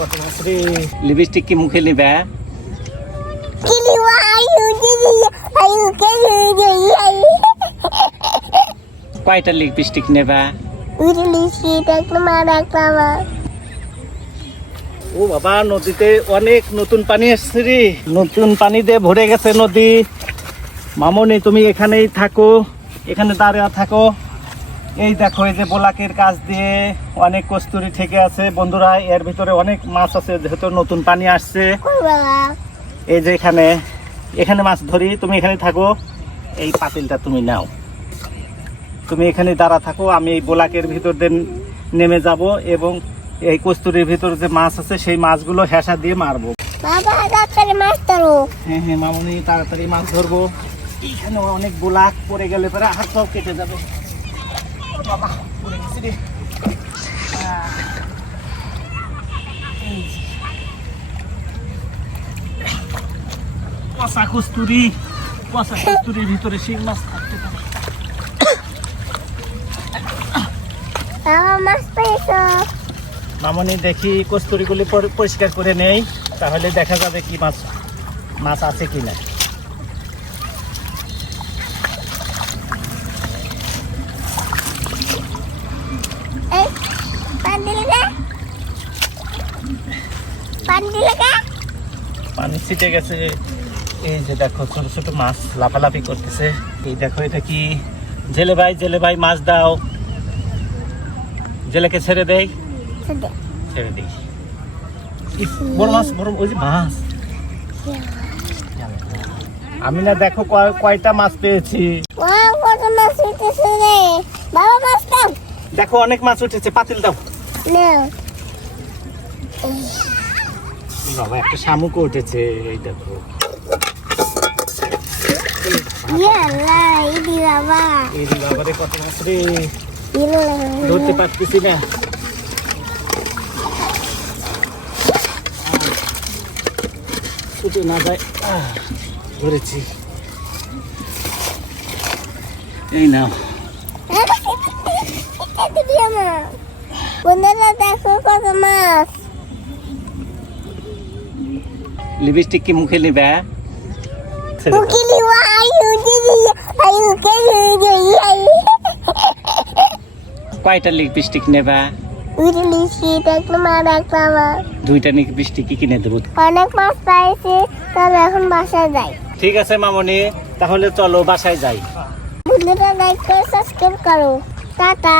কত মাছ রে। লিপস্টিক কি মুখে নিবে? কয়টা লিপস্টিক নেবা? ও বাবা, নদীতে অনেক নতুন পানি এসছে রে। নতুন পানি দিয়ে ভরে গেছে নদী। মামনি তুমি এখানেই থাকো, এখানে দাঁড়িয়ে থাকো। এই দেখো, এই যে বোলাকের কাছ দিয়ে অনেক কস্তুরি থেকে আছে বন্ধুরা। এর ভিতরে অনেক মাছ আছে, যেহেতু নতুন পানি আসছে। এই যে এখানে মাছ ধরি। তুমি এখানে থাকো, এই পাতিলটা তুমি নাও। তুমি এখানে দাঁড়া থাকো, আমি এই বোলাকের ভিতর দিয়ে নেমে যাব এবং এই কস্তুরির ভিতর যে মাছ আছে সেই মাছগুলো হেসা দিয়ে মারবো। মাছ ধরো। হ্যাঁ হ্যাঁ মামুনি, তাড়াতাড়ি মাছ ধরবো। এখানে অনেক বোলাক, পড়ে গেলে পরে হাত পাও কেটে যাবে। বাবা, পড়ে গেছি রে। কষা কস্তুরির ভিতরে শিং মাছ থাকতে পারে। মাছ পেয়েছো? মামনি দেখি কস্তুরিগুলি পরিষ্কার করে নেই, তাহলে দেখা যাবে কি মাছ আছে কিনা। পানি ছিটে গেছে। এই যে দেখো, ছোট ছোট মাছ লাফালাফি করতেছে। এই দেখো, এটা কি? জেলে ভাই মাছ দাও। জেলেকে ছেড়ে দেই, ছেড়ে দিই। বড় মাছ, ওই যে মাছ। আমি না দেখো কয়টা মাছ পেয়েছি। দেখো অনেক মাছ উঠেছে, পাতিল দাও। বাবা, একটা শামুকও উঠেছে। এই দেখো, বাবারে কত মাছ রে। ধরতে পারতেছি না। ছুটে না যায়। ধরেছি, এই নাও। দেখো কত মাছ। লিপস্টিক কি মুখে নিবে? কয়টা লিপস্টিক নেবা? দুইটা লিপস্টিক কিনে দেবো। অনেক মাছ পাইছি, তাহলে এখন বাসায় যাই। ঠিক আছে মামনি, তাহলে চলো বাসায় যাই। লাইক করে সাবস্ক্রাইব করো। টাটা।